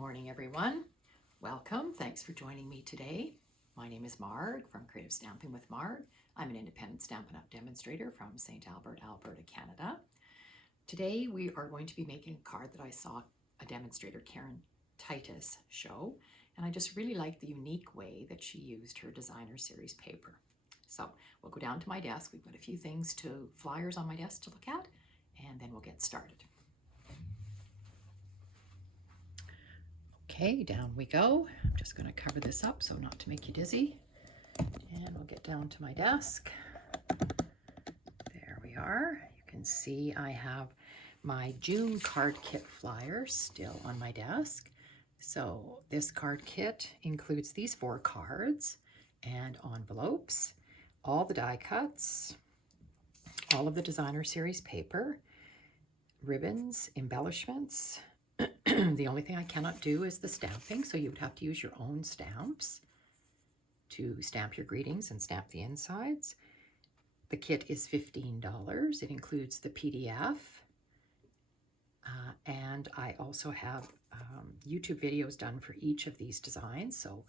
morning, everyone. Welcome. Thanks for joining me today. My name is Marg from Creative Stamping with Marg. I'm an independent Stampin' Up! Demonstrator from St. Albert, Alberta, Canada. Today we are going to be making a card that I saw a demonstrator, Karen Titus, show, and I just really liked the unique way that she used her designer series paper. So we'll go down to my desk. We've got a few flyers on my desk to look at, and then we'll get started. Okay, down we go. I'm just going to cover this up so not to make you dizzy. And we'll get down to my desk. There we are. You can see I have my June card kit flyer still on my desk. So this card kit includes these 4 cards and envelopes, all the die cuts, all of the designer series paper, ribbons, embellishments. The only thing I cannot do is the stamping, so you would have to use your own stamps to stamp your greetings and stamp the insides. The kit is $15. It includes the PDF, and I also have YouTube videos done for each of these designs, so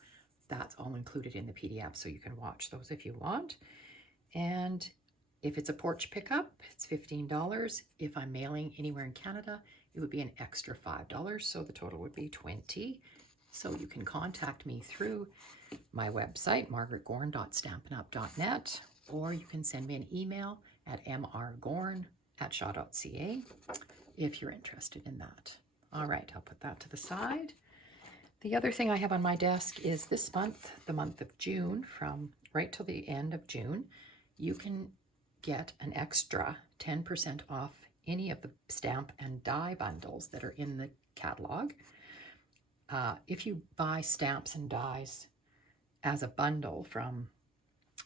that's all included in the PDF, so you can watch those if you want. And if it's a porch pickup, it's $15. If I'm mailing anywhere in Canada, it would be an extra $5, so the total would be $20. So you can contact me through my website, margaretgorn.stampinup.net, or you can send me an email at mrgorn@shaw.ca if you're interested in that. All right, I'll put that to the side. The other thing I have on my desk is this month, the month of June, from right till the end of June, you can get an extra 10% off any of the stamp and die bundles that are in the catalog. If you buy stamps and dies as a bundle from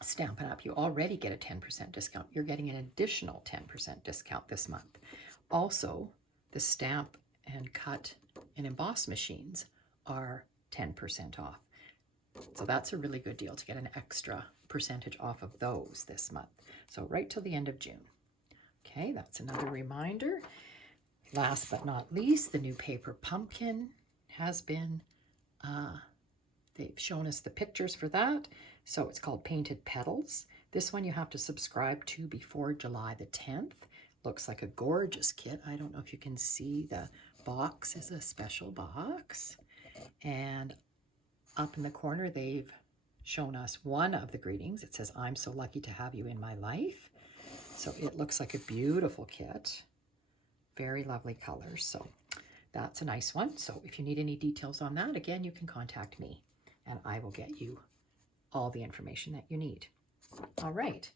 Stampin' Up!, you already get a 10% discount. You're getting an additional 10% discount this month. Also, the stamp and cut and emboss machines are 10% off. So that's a really good deal to get an extra percentage off of those this month. So right till the end of June. Okay, that's another reminder. Last but not least, the new paper pumpkin has been, they've shown us the pictures for that. So it's called Painted Petals. This one you have to subscribe to before July the 10th. Looks like a gorgeous kit. I don't know if you can see the box is a special box. And up in the corner, they've shown us one of the greetings. It says, "I'm so lucky to have you in my life." So it looks like a beautiful kit. Very lovely colors. So that's a nice one. So if you need any details on that, again, you can contact me and I will get you all the information that you need. All right.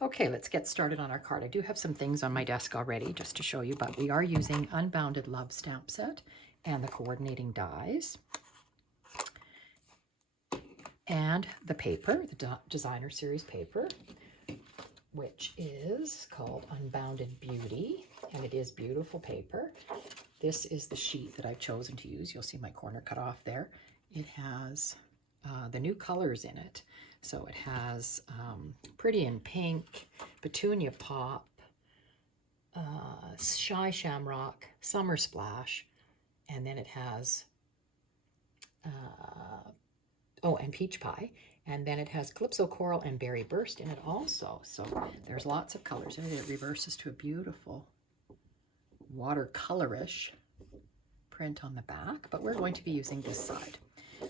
Okay, let's get started on our card. I do have some things on my desk already just to show you, but we are using Unbounded Love stamp set and the coordinating dies. And the paper, the designer series paper, which is called Unbounded Beauty, and it is beautiful paper. This is the sheet that I've chosen to use. You'll see my corner cut off there. It has the new colors in it. So it has Pretty in Pink, Petunia Pop, Shy Shamrock, Summer Splash, and then it has and Peach Pie. And then it has Calypso Coral and Berry Burst in it also. So there's lots of colors. And it reverses to a beautiful watercolorish print on the back. But we're going to be using this side.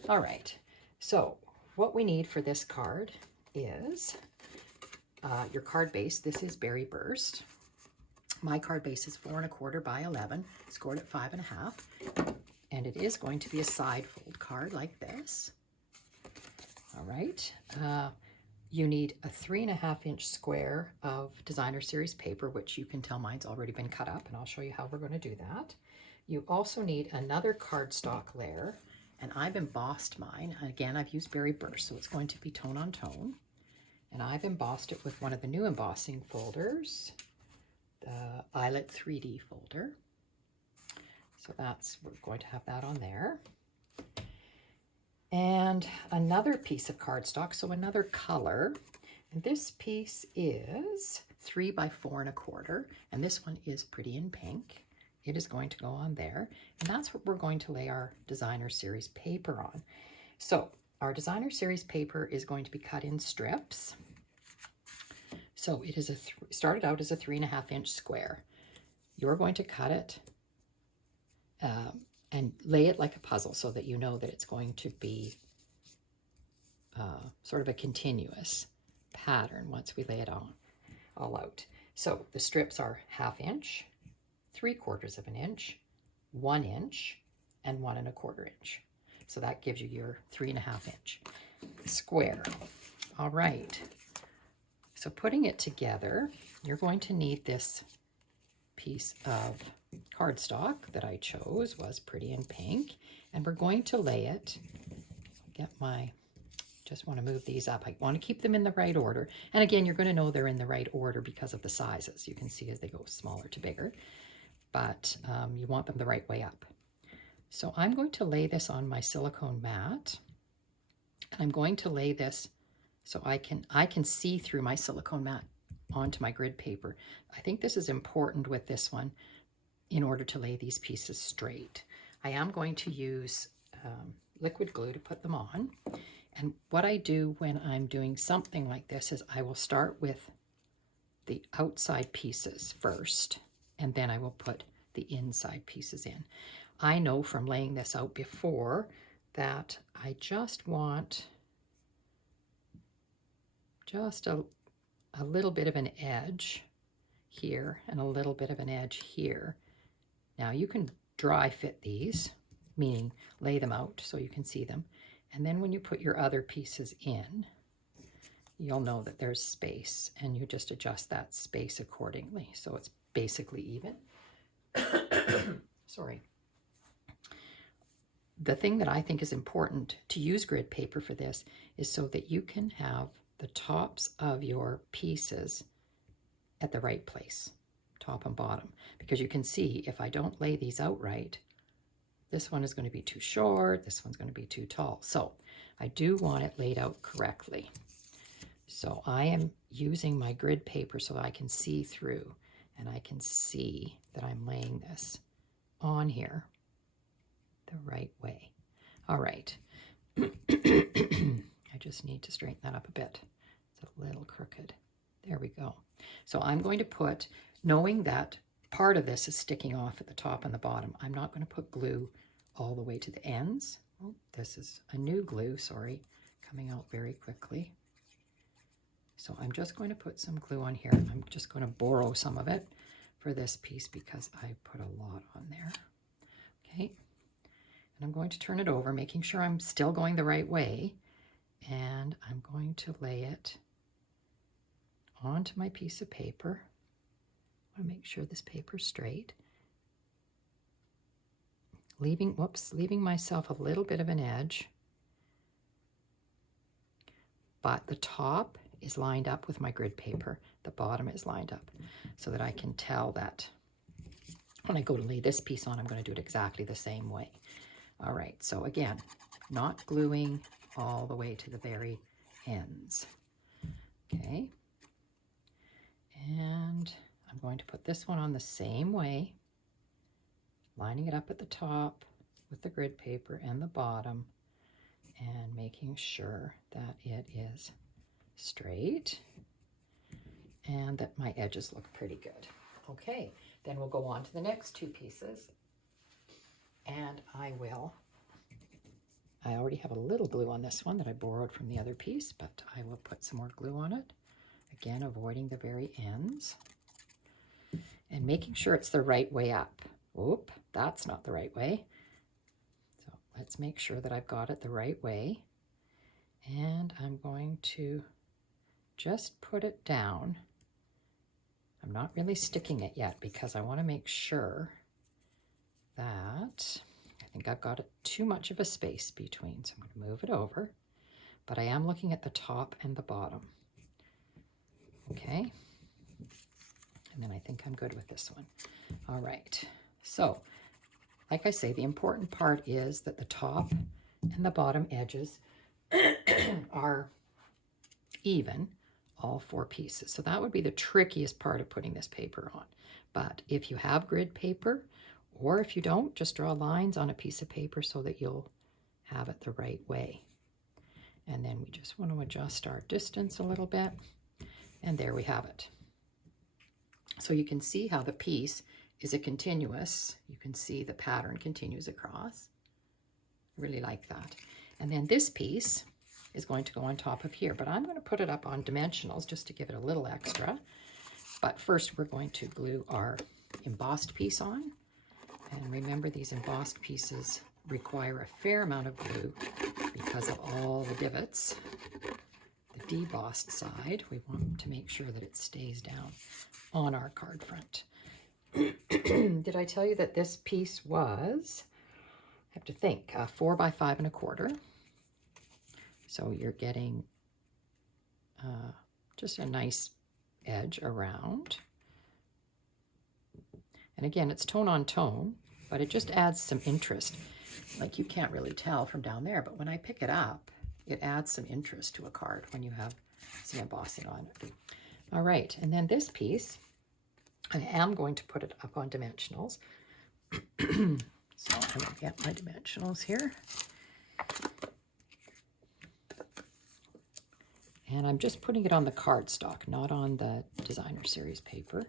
All right. So what we need for this card is your card base. This is Berry Burst. My card base is 4 1/4 by 11, scored at 5 1/2. And it is going to be a side fold card like this. All right, you need a 3 1/2 inch square of designer series paper, which you can tell mine's already been cut up, and I'll show you how we're going to do that. You also need another cardstock layer, and I've embossed mine. Again, I've used Berry Burst, so it's going to be tone on tone. And I've embossed it with one of the new embossing folders, the Eyelet 3D folder. So we're going to have that on there. And another piece of cardstock, so another color. And this piece is 3 by 4 1/4, and this one is Pretty in Pink. it is going to go on there. And that's what we're going to lay our designer series paper on. So our designer series paper is going to be cut in strips. So it is started out as a 3.5 inch square. You're going to cut it and lay it like a puzzle so that you know that it's going to be sort of a continuous pattern once we lay it all out. So the strips are 1/2 inch, 3/4 of an inch, 1 inch, and 1 1/4 inch. So that gives you your 3.5 inch square. All right. So putting it together, you're going to need this piece of cardstock that I chose, was pretty in pink, and we're going to lay it. Just want to move these up. I want to keep them in the right order. And again, you're going to know they're in the right order because of the sizes. You can see as they go smaller to bigger, but you want them the right way up. So I'm going to lay this on my silicone mat, and I'm going to lay this so I can see through my silicone mat onto my grid paper. I think this is important with this one in order to lay these pieces straight. I am going to use liquid glue to put them on. And what I do when I'm doing something like this is I will start with the outside pieces first, and then I will put the inside pieces in. I know from laying this out before that I just want just a little bit of an edge here and a little bit of an edge here. Now you can dry fit these, meaning lay them out so you can see them. And then when you put your other pieces in, you'll know that there's space, and you just adjust that space accordingly. So it's basically even. Sorry. The thing that I think is important to use grid paper for this is so that you can have the tops of your pieces at the right place, top and bottom. Because you can see if I don't lay these out right, this one is going to be too short, this one's going to be too tall. So I do want it laid out correctly. So I am using my grid paper so I can see through, and I can see that I'm laying this on here the right way. All right. I just need to straighten that up a bit. It's a little crooked. There we go. So I'm going to put, knowing that part of this is sticking off at the top and the bottom, I'm not going to put glue all the way to the ends. Oh, this is a new glue, sorry, coming out very quickly. So I'm just going to put some glue on here. I'm just going to borrow some of it for this piece because I put a lot on there. Okay, and I'm going to turn it over, making sure I'm still going the right way, and I'm going to lay it onto my piece of paper. I want to make sure this paper's straight. Leaving myself a little bit of an edge, but the top is lined up with my grid paper. The bottom is lined up so that I can tell that when I go to lay this piece on, I'm going to do it exactly the same way. All right, so again, not gluing all the way to the very ends. Okay, and I'm going to put this one on the same way, lining it up at the top with the grid paper and the bottom, and making sure that it is straight and that my edges look pretty good. Okay, then we'll go on to the next two pieces, and I already have a little glue on this one that I borrowed from the other piece, but I will put some more glue on it, again avoiding the very ends and making sure it's the right way up. Oop, that's not the right way. So let's make sure that I've got it the right way, and I'm going to just put it down. I'm not really sticking it yet because I want to make sure that I think I've got too much of a space between, so I'm going to move it over, but I am looking at the top and the bottom. Okay, and then I think I'm good with this one. All right, so like I say, the important part is that the top and the bottom edges are even, all four pieces. So that would be the trickiest part of putting this paper on. But if you have grid paper, Or if you don't, just draw lines on a piece of paper so that you'll have it the right way. And then we just want to adjust our distance a little bit. And there we have it. So you can see how the piece is a continuous. You can see the pattern continues across. Really like that. And then this piece is going to go on top of here, but I'm going to put it up on dimensionals just to give it a little extra. But first we're going to glue our embossed piece on. And remember, these embossed pieces require a fair amount of glue because of all the divots. The debossed side, we want to make sure that it stays down on our card front. Did I tell you that this piece was, I have to think, 4 by 5 1/4. So you're getting just a nice edge around. And again, it's tone on tone, but it just adds some interest. Like you can't really tell from down there, but when I pick it up, it adds some interest to a card when you have some embossing on it. All right, and then this piece, I am going to put it up on dimensionals. So I'm going to get my dimensionals here. And I'm just putting it on the cardstock, not on the designer series paper.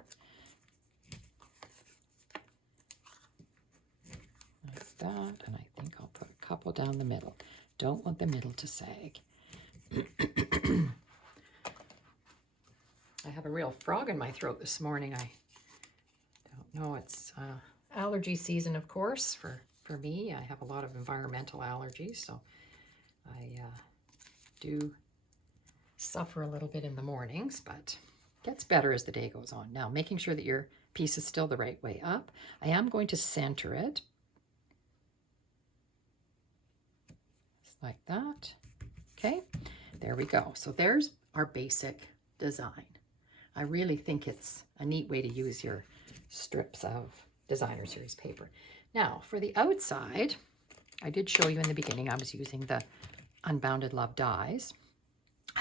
Like that, and I think I'll put a couple down the middle. Don't want the middle to sag. I have a real frog in my throat this morning. I don't know, it's allergy season, of course, for me. I have a lot of environmental allergies, so I do suffer a little bit in the mornings, but gets better as the day goes on. Now, making sure that your piece is still the right way up, I am going to center it. Just like that. Okay, there we go. So there's our basic design. I really think it's a neat way to use your strips of designer series paper. Now, for the outside, I did show you in the beginning I was using the Unbounded Love dies.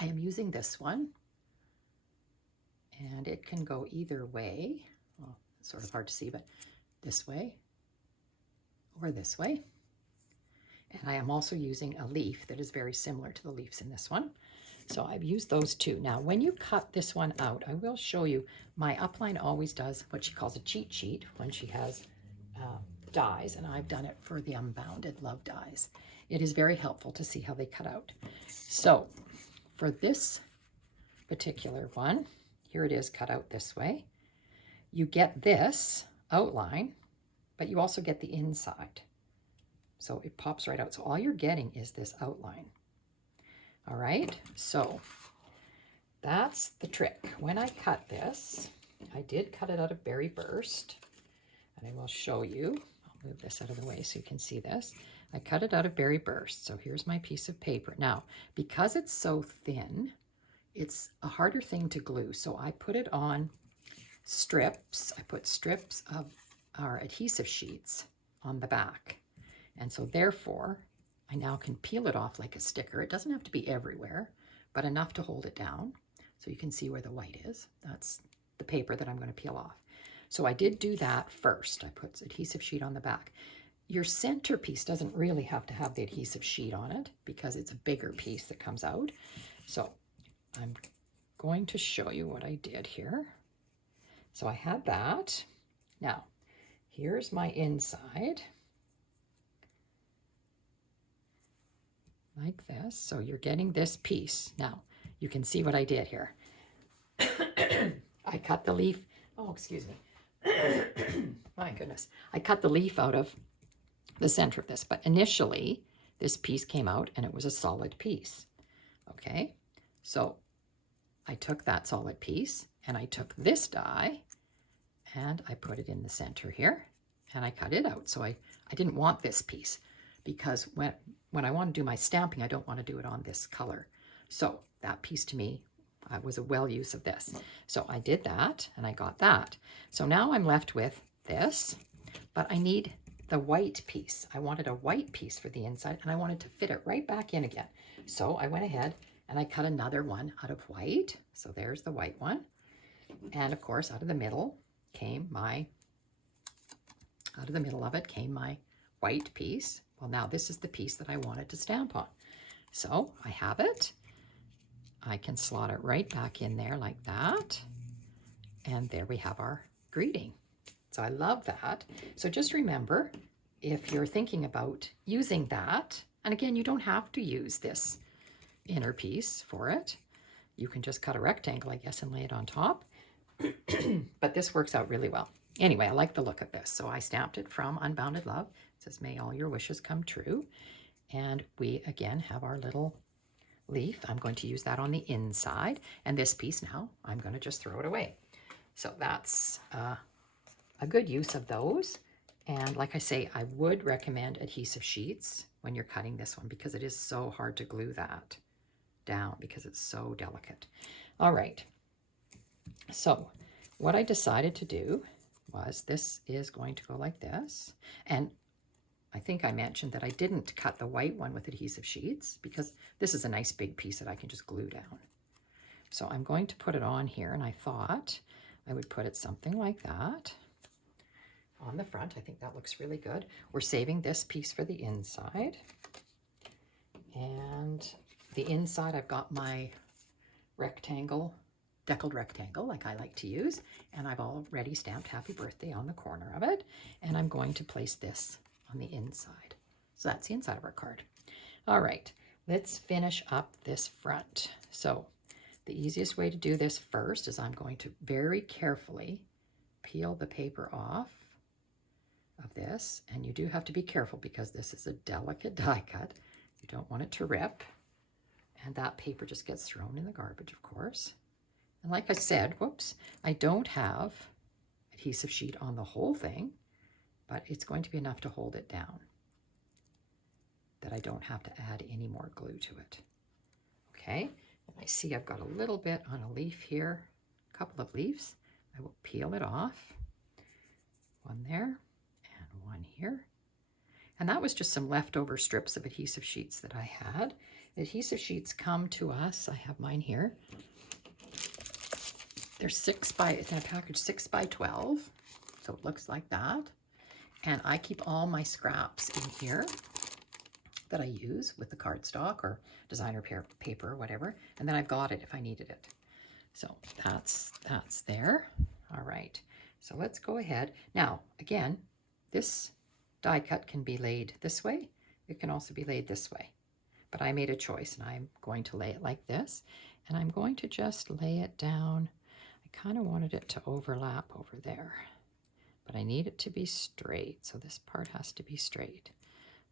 I am using this one, and it can go either way. Well, it's sort of hard to see, but this way or this way. And I am also using a leaf that is very similar to the leaves in this one. So I've used those two. Now, when you cut this one out, I will show you, my upline always does what she calls a cheat sheet when she has dies, and I've done it for the Unbounded Love dies. It is very helpful to see how they cut out. So for this particular one, here it is cut out this way. You get this outline, but you also get the inside. So it pops right out. So all you're getting is this outline. All right, so that's the trick. When I cut this, I did cut it out of Berry Burst, and I will show you. I'll move this out of the way so you can see this. I cut it out of Berry Burst, so here's my piece of paper. Now, because it's so thin, it's a harder thing to glue, so I put it on strips. I put strips of our adhesive sheets on the back, and so therefore, I now can peel it off like a sticker. It doesn't have to be everywhere, but enough to hold it down. So you can see where the white is. That's the paper that I'm going to peel off. So I did do that first. I put adhesive sheet on the back. Your centerpiece doesn't really have to have the adhesive sheet on it because it's a bigger piece that comes out. So I'm going to show you what I did here. So I had that. Now, here's my inside. Like this. So you're getting this piece. Now, you can see what I did here. I cut the leaf. Oh, excuse me. My goodness. I cut the leaf out of the center of this, but initially this piece came out and it was a solid piece. Okay, so I took that solid piece and I took this die and I put it in the center here and I cut it out. So I didn't want this piece because when I want to do my stamping, I don't want to do it on this color. So that piece to me was a well use of this. So I did that and I got that. So now I'm left with this, but I need the white piece. I wanted a white piece for the inside and I wanted to fit it right back in again. So I went ahead and I cut another one out of white. So there's the white one. And of course, out of the middle came my Out of the middle of it came my white piece. Well, now this is the piece that I wanted to stamp on. So I have it. I can slot it right back in there like that. And there we have our greeting. So I love that. So just remember, if you're thinking about using that, and again, you don't have to use this inner piece for it. You can just cut a rectangle, I guess, and lay it on top. But this works out really well. Anyway, I like the look of this. So I stamped it from Unbounded Love. It says, may all your wishes come true. And we, again, have our little leaf. I'm going to use that on the inside. And this piece now, I'm going to just throw it away. So that's a good use of those. And like I say, I would recommend adhesive sheets when you're cutting this one because it is so hard to glue that down because it's so delicate. All right. So what I decided to do was this is going to go like this. And I think I mentioned that I didn't cut the white one with adhesive sheets because this is a nice big piece that I can just glue down. So I'm going to put it on here, and I thought I would put it something like that on the front. I think that looks really good. We're saving this piece for the inside. And the inside, I've got my rectangle, deckled rectangle like I like to use, and I've already stamped Happy Birthday on the corner of it, and I'm going to place this on the inside. So that's the inside of our card. All right, let's finish up this front. So the easiest way to do this first is I'm going to very carefully peel the paper off of this, and you do have to be careful because this is a delicate die cut. You don't want it to rip, and that paper just gets thrown in the garbage, of course. And like I said, whoops, I don't have adhesive sheet on the whole thing, but it's going to be enough to hold it down that I don't have to add any more glue to it. Okay, and I see I've got a little bit on a leaf here, a couple of leaves. I will peel it off. One there and one here. And that was just some leftover strips of adhesive sheets that I had. Adhesive sheets come to us, I have mine here. They're it's in a package 6 by 12, so it looks like that. And I keep all my scraps in here that I use with the cardstock or designer paper or whatever. And then I've got it if I needed it. So that's there. All right, so let's go ahead. Now, again, this die cut can be laid this way. It can also be laid this way. But I made a choice, and I'm going to lay it like this. And I'm going to just lay it down. I kind of wanted it to overlap over there, but I need it to be straight. So this part has to be straight.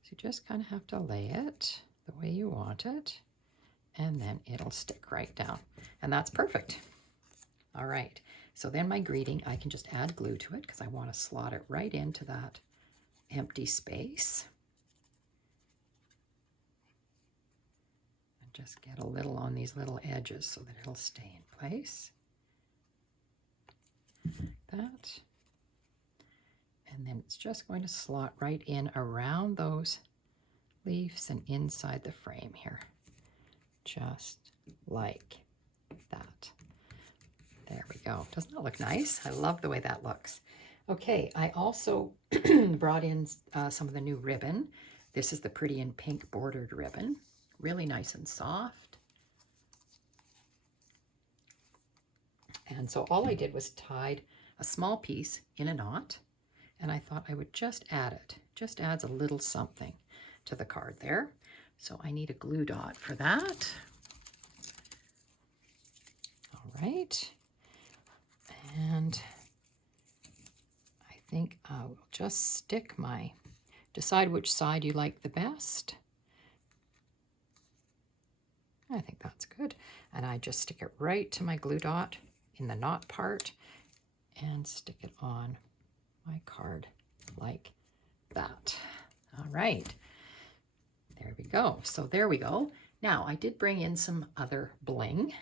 So you just kind of have to lay it the way you want it, and then it'll stick right down. And that's perfect. All right, so then my greeting, I can just add glue to it because I want to slot it right into that empty space. And just get a little on these little edges so that it'll stay in place. Like that. And then it's just going to slot right in around those leaves and inside the frame here. Just like that. There we go. Doesn't that look nice? I love the way that looks. Okay, I also brought in some of the new ribbon. This is the Pretty in Pink bordered ribbon. Really nice and soft. And so all I did was tied a small piece in a knot, and I thought I would just add it. Just adds a little something to the card there. So I need a glue dot for that. All right. And I think I will just decide which side you like the best. I think that's good. And I just stick it right to my glue dot in the knot part and stick it on my card like that. All right. There we go. So there we go. Now, I did bring in some other bling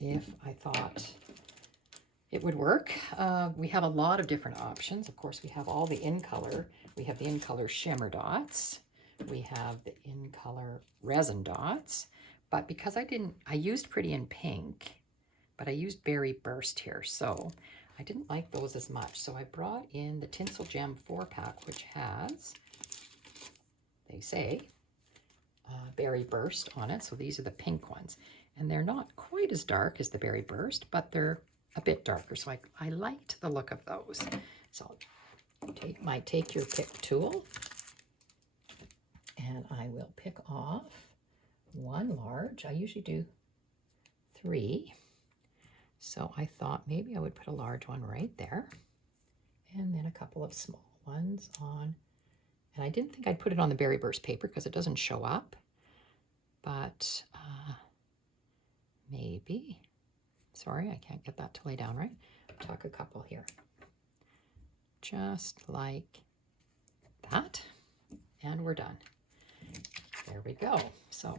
if I thought it would work. We have a lot of different options. Of course, we have all the in color. We have the in color shimmer dots. We have the in color resin dots. But because I used Pretty in Pink, but I used Berry Burst here. So I didn't like those as much. So I brought in the Tinsel Gem 4-pack, which has, they say, Berry Burst on it. So these are the pink ones. And they're not quite as dark as the Berry Burst, but they're a bit darker. So I liked the look of those. So take your pick tool, and I will pick off one large. I usually do 3. So I thought maybe I would put a large one right there, and then a couple of small ones on. And I didn't think I'd put it on the Berry Burst paper because it doesn't show up, but maybe. Sorry, I can't get that to lay down right. Tuck a couple here. Just like that, and we're done. There we go. So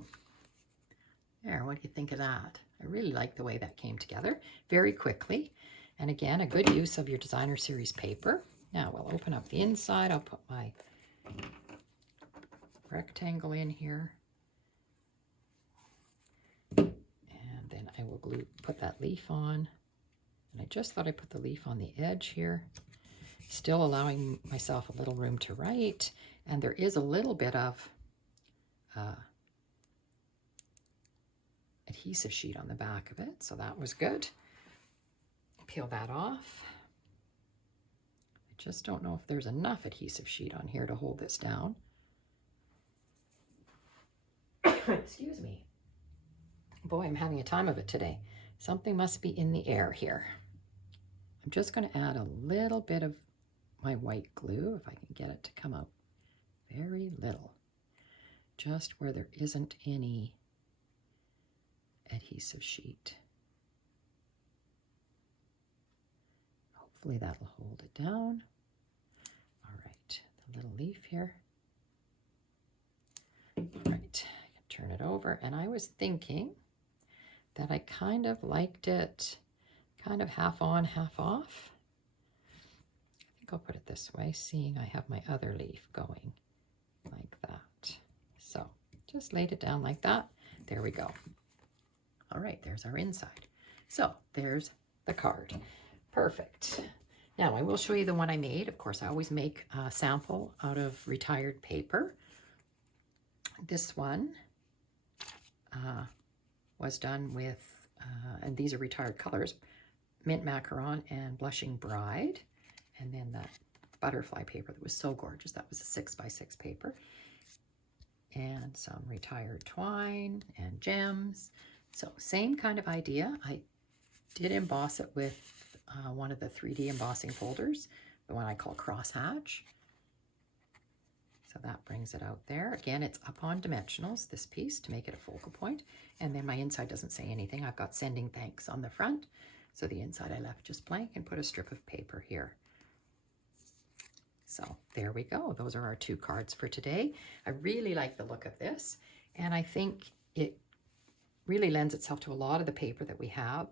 there, what do you think of that? I really like the way that came together very quickly. And again, a good use of your designer series paper. Now we'll open up the inside. I'll put my rectangle in here. And then I will put that leaf on. And I just thought I put the leaf on the edge here, still allowing myself a little room to write. And there is a little bit of adhesive sheet on the back of it, so that was good. Peel that off. I just don't know if there's enough adhesive sheet on here to hold this down. Excuse me. Boy, I'm having a time of it today. Something must be in the air here. I'm just going to add a little bit of my white glue, if I can get it to come out very little, just where there isn't any adhesive sheet. Hopefully that'll hold it down. All right, the little leaf here. All right, I can turn it over. And I was thinking that I kind of liked it kind of half on, half off. I think I'll put it this way, seeing I have my other leaf going like that. So just laid it down like that. There we go. All right, there's our inside. So there's the card. Perfect. Now I will show you the one I made. Of course, I always make a sample out of retired paper. This one was done with, and these are retired colors, Mint Macaron and Blushing Bride. And then that butterfly paper that was so gorgeous. That was a 6x6 paper. And some retired twine and gems. So same kind of idea. I did emboss it with one of the 3D embossing folders, the one I call Crosshatch. So that brings it out there. Again, it's up on dimensionals, this piece, to make it a focal point. And then my inside doesn't say anything. I've got sending thanks on the front. So the inside I left just blank and put a strip of paper here. So there we go. Those are our 2 cards for today. I really like the look of this. And I think it really lends itself to a lot of the paper that we have.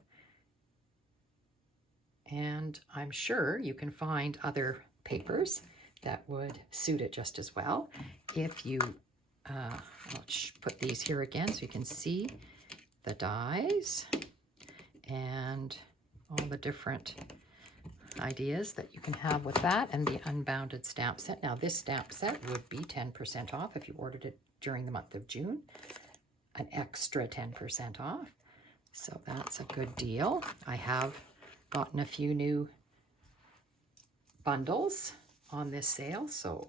And I'm sure you can find other papers that would suit it just as well. If you, I'll put these here again so you can see the dies and all the different ideas that you can have with that, and the unbounded stamp set. Now this stamp set would be 10% off if you ordered it during the month of June, an extra 10% off. So that's a good deal. I have gotten a few new bundles on this sale, so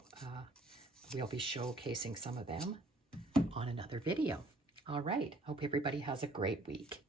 we'll be showcasing some of them on another video. All right, hope everybody has a great week.